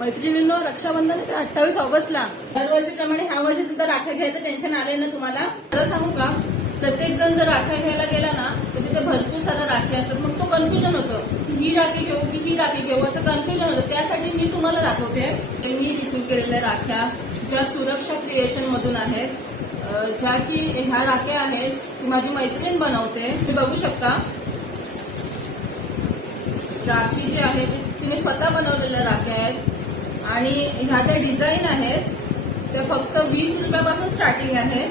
मैत्रिणींनो, रक्षाबंधन 28 ऑगस्टला दरवर्षीप्रमाणे ह्या वर्षी सुद्धा राख्या घ्यायचं टेन्शन आलंय ना तुम्हाला? तर सांगू का, प्रत्येक जण जर राख्या घ्यायला गेला ना तर तिथे भरपूर साऱ्या राखी असतात. मग तो कन्फ्युजन होतं की ही राखी घेऊ की ती राखी घेऊ, असं कन्फ्युजन होतं. त्यासाठी मी तुम्हाला दाखवते मी रिसीव्ह केलेल्या राख्या, ज्या सुरक्षा क्रिएशन मधून आहेत, ज्या की ह्या राख्या आहेत ती माझी मैत्रीण बनवते. तुम्ही बघू शकता राखी जी आहे तिने स्वतः बनवलेल्या राख्या आहेत आणि ह्या ज्या डिझाईन आहेत त्या फक्त 20 रुपयापासून स्टार्टिंग आहे.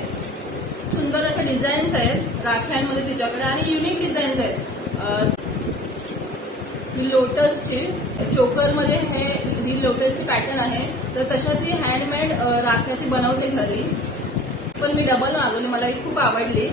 सुंदर अशा डिझाईन्स आहेत राख्यांमध्ये तिच्याकडे आणि युनिक डिझाईन्स आहेत. लोटसची चोकरमध्ये ही लोटसची पॅटर्न आहे, तर तशा ती हँडमेड राख्या ती बनवते घरी. पण मी डबल मागवली, मला ही खूप आवडली.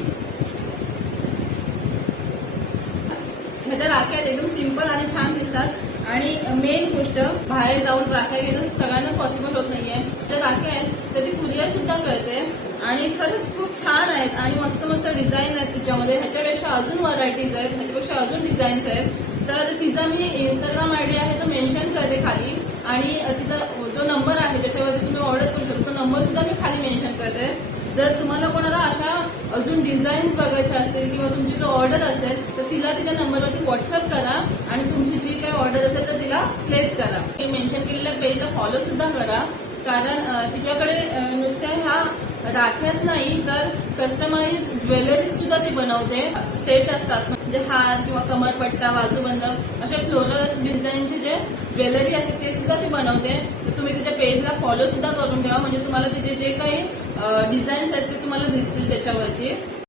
ह्याच्या राख्या एकदम सिंपल आणि छान दिसतात आणि मेन गोष्ट, बाहेर जाऊन राख्या घेणं सगळ्यांना पॉसिबल होत नाहीये. ज्या राख्या आहेत तर ती कुरिअर सुद्धा करते आणि खरंच खूप छान आहेत आणि मस्त मस्त डिझाईन आहेत तिच्यामध्ये. ह्याच्यापेक्षा अजून व्हरायटीज आहेत, ह्याच्यापेक्षा अजून डिझाईन्स आहेत. तर तिचा मी इंस्टाग्राम आयडी आहे तो मेन्शन करते खाली आणि तिचा जो नंबर आहे ज्याच्यावरती तुम्ही ऑर्डर करू शकतो तो नंबर सुद्धा मी खाली मेन्शन करते. जर तुम्हाला कोणाला अशा अजून डिझाईन्स बघायच्या असतील किंवा तुमची जो ऑर्डर असेल तर तिला तिच्या नंबरवरती व्हॉट्सअप करा आणि तुमची जी काही ऑर्डर असेल तर तिला प्लेस करा. मेन्शन केलेल्या पेजला फॉलो सुद्धा करा, कारण तिच्याकडे नुसत्या ह्या राख्याच नाही तर कस्टमाइज ज्वेलरी सुद्धा ती बनवते. सेट असतात म्हणजे हार किंवा कमरपट्टा, बाजूबंद अशा फ्लोरल डिझाईनचे जे ज्वेलरी आहे ते सुद्धा ती बनवते. तर तुम्ही तिच्या पेजला फॉलो सुद्धा करून ठेवा, म्हणजे तुम्हाला तिचे जे काही डिझाईन्स आहेत ते तुम्हाला दिसतील त्याच्यावरती.